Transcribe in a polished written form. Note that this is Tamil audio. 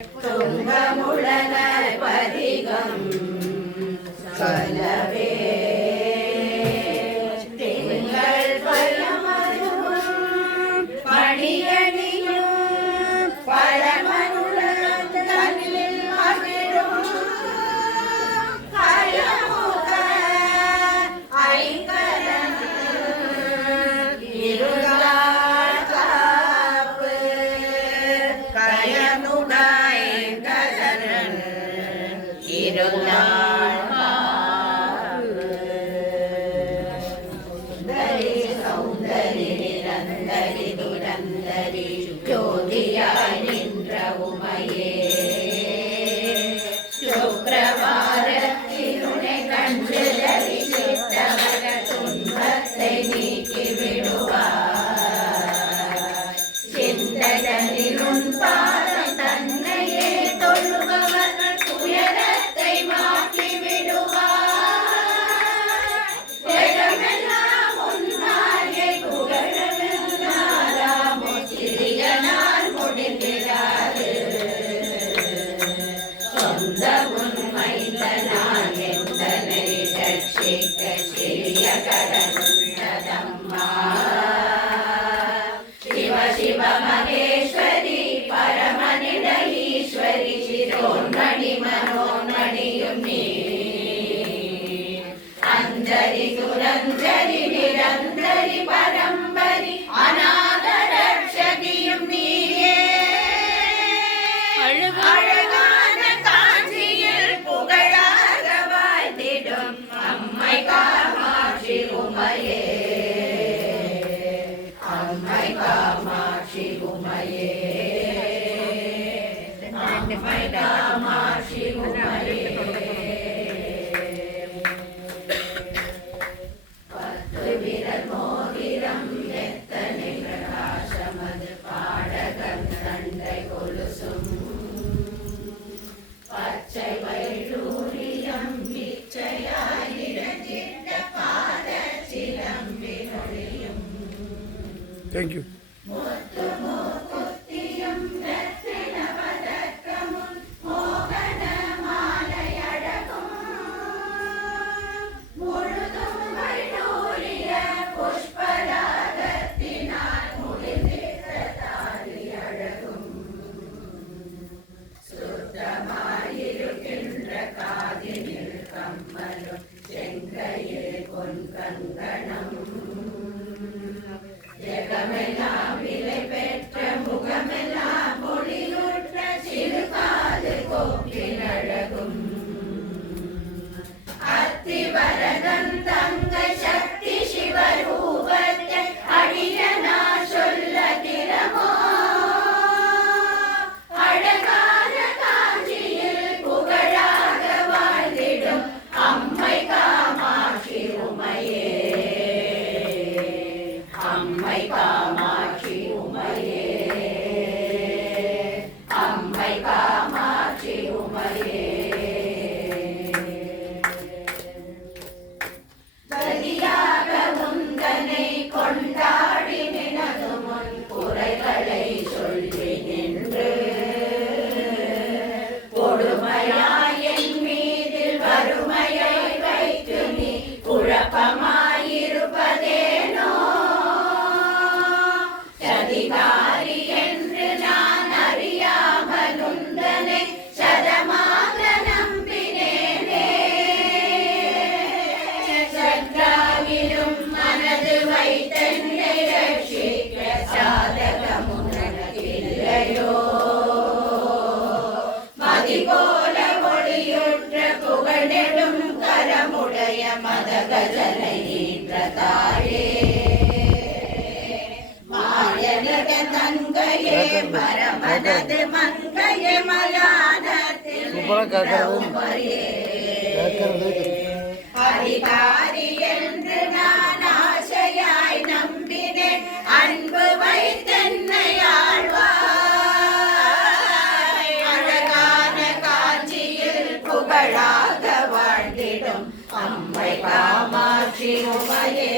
துங்கமுழனர் பதிகம் சொல்லவே திங்கள் பலமருவும் பணியணியும் பழமனுடன் தன்னில் மகிழும் கயமுக ஐங்கரன் இருளார் காப்பு கயனுடாய் கதரன் இருளார் சௌந்தரி நிரந்தரி துரந்தரி ஜோதியாய் நின்ற உமையே சுக்கிரவாரத்தினுனை கண்டு தரிசித்தவர துன்பத்தை நீக்கி விடுவார் சிந்தனிலும் பாதம் தன்னையே தொழுபவர்கள் துயரத்தை மாற்றி விடுவார் ஜெகமெல்லாம் உன்னாயை புகழமெல்லாமோ சிறியனால் முடிந்திராது சொந்த உண்மைந்தனாய் எந்தனை ரட்சிக்க சிறிய கடனுள்ளதம்மா சிவ சிவ மகேஸ்வரி பரமனிட ஈஸ்வரி சிரோன்மணி மனோன்மணியும் நீ அஞ்சரி சுரஞ்சரி நிரந்தரி பரம்பரி அநாத ரட்சகியும் நீயே அழகான காஞ்சியில் புகழாக வாழ்ந்திடும் அம்மை காமாட்சி உமையே அம்மை காமாட்சி உமையே அம்மை காமாட்சி உமையே பத்து விரல் மோதிரம் எத்தனை பிரகாசமது பாடகம் சண்டை கொலுசும் பச்சை வைடூரியம் பிச்சையாயிரத்திட்ட பாத சிலம்பினொழியும் Thank you. முத்து மூக்குத்தியும் ரத்தின பதக்கமும் மோகன மாலையழகும் முழுதும் வைடூரிய புஷ்பராகத்தினால் முடிந்திட்ட தாலி அழகும் சுத்தமாயிருக்கின்ற காதினில் கம்மலும் செங்கையில் பொன் கங்கணம் ஜெகமெல்லாம் விலை பெற்ற முகமெல்லாம் ஒளியுற்ற சிறுகாது கோப்பின் அழகும் அத்திவரதன் தங்கை சக்தி சிவரூபத்தை அடியனா சொல்ல திறமோ அழகான காஞ்சியில் புகழாக வாழ்ந்திடும் அம்மை காமாட்சி உமையே அம்மை காமாட்சி உமையே அம்மை காமாட்சி உமையே கதியாக உந்தனை கொண்டாடி நினது முன் குறைகளை சொல்லி நின்று கொடுமையாய் என் மீதில் வறுமையை வைத்து நீ குழப்பமாயிருப்பதேனோ சதிகாரி என்று நான் அறியாமல் உந்தனை சதமாக நம்பினேனே சற்றாவிலும் மனது வைத்தென்னை ரட்சிக்க சாதகமுனக்கில்லையோ மதி போல ஒளியுற்ற புகழெடும் கரமுடைய மதகஜனை ஈன்ற தாயே மாயனக தங்கையே பரமனது மங்கையே மலானத்தில் அதிகாரி என்று நான் ஆசையாய் நம்பினேன் அன்பு வைத்தென்னை ஆழ்வாய் அழகான காஞ்சியில் புகழாக வாழ்ந்திடும் அம்மை காமாட்சி உமையே